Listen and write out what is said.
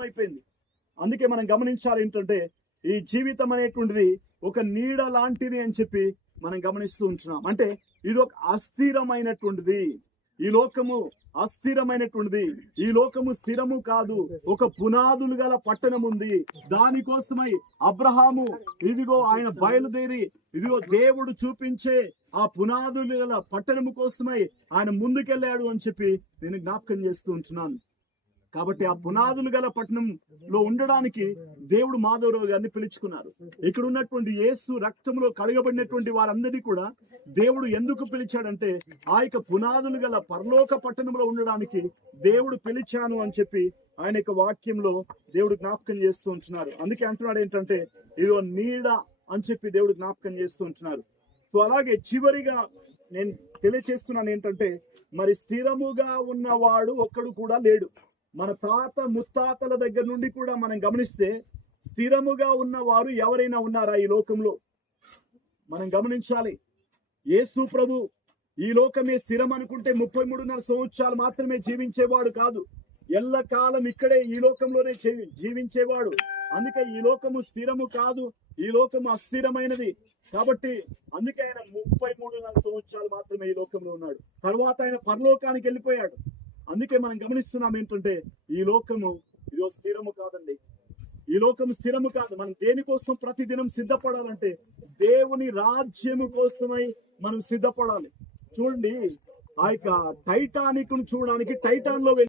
అయిపోయింది. అందుకే మనం గమనించాలి ఏంటంటే, ఈ జీవితం అనేటువంటిది ఒక నీడ లాంటిది అని చెప్పి మనం గమనిస్తూ ఉంటున్నాం. అంటే ఇది ఒక అస్థిరమైనటువంటిది. ఈ లోకము అస్థిరమైనటువంటిది. ఈ లోకము స్థిరము కాదు. ఒక పునాదులు గల పట్టణం ఉంది. దానికోసమై అబ్రహాము ఇదిగో ఆయన బయలుదేరి ఇదిగో దేవుడు చూపించే ఆ పునాదులు గల పట్టణము కోసమై ఆయన ముందుకెళ్ళాడు అని చెప్పి నేను జ్ఞాపకం చేస్తూ ఉంటున్నాను. కాబట్టి ఆ పునాదులు గల పట్టణంలో ఉండడానికి దేవుడు మాధవరావు గారిని పిలుచుకున్నారు. ఇక్కడ ఉన్నటువంటి యేసు రక్తంలో కడగబడినటువంటి వారందరినీ కూడా దేవుడు ఎందుకు పిలిచాడంటే, ఆ యొక్క పునాదులు గల పరలోక పట్టణంలో ఉండడానికి దేవుడు పిలిచాను అని చెప్పి ఆయన యొక్క వాక్యంలో దేవుడు జ్ఞాపకం చేస్తూ ఉంటున్నారు. అందుకే అంటున్నాడు ఏంటంటే, ఇదో నీడ అని చెప్పి దేవుడు జ్ఞాపకం చేస్తూ ఉంటున్నారు. సో అలాగే చివరిగా నేను తెలియచేస్తున్నాను ఏంటంటే, మరి స్థిరముగా ఉన్నవాడు ఒక్కడు కూడా లేడు. మన తాత ముత్తాతల దగ్గర నుండి కూడా మనం గమనిస్తే స్థిరముగా ఉన్నవారు ఎవరైనా ఉన్నారా ఈ లోకంలో? మనం గమనించాలి. యేసు ప్రభు ఈ లోకమే స్థిరం అనుకుంటే 33.5 సంవత్సరాలు మాత్రమే జీవించేవాడు కాదు. ఎల్లకాలం ఇక్కడే ఈ లోకంలోనే జీవించేవాడు. అందుకే ఈ లోకము స్థిరము కాదు, ఈ లోకము అస్థిరమైనది. కాబట్టి అందుకే ఆయన 33.5 సంవత్సరాలు మాత్రమే ఈ లోకంలో ఉన్నాడు. తర్వాత ఆయన పరలోకానికి వెళ్ళిపోయాడు. అందుకే మనం గమనిస్తున్నాం ఏంటంటే, ఈ లోకము ఇదో స్థిరము కాదండి. ఈ లోకము స్థిరము కాదు. మనం దేనికోసం ప్రతిదినం సిద్ధపడాలంటే దేవుని రాజ్యము కోసమై మనం సిద్ధపడాలి. చూడండి, ఆ యొక్క టైటానిక్ ను చూడడానికి టైటాన్ లో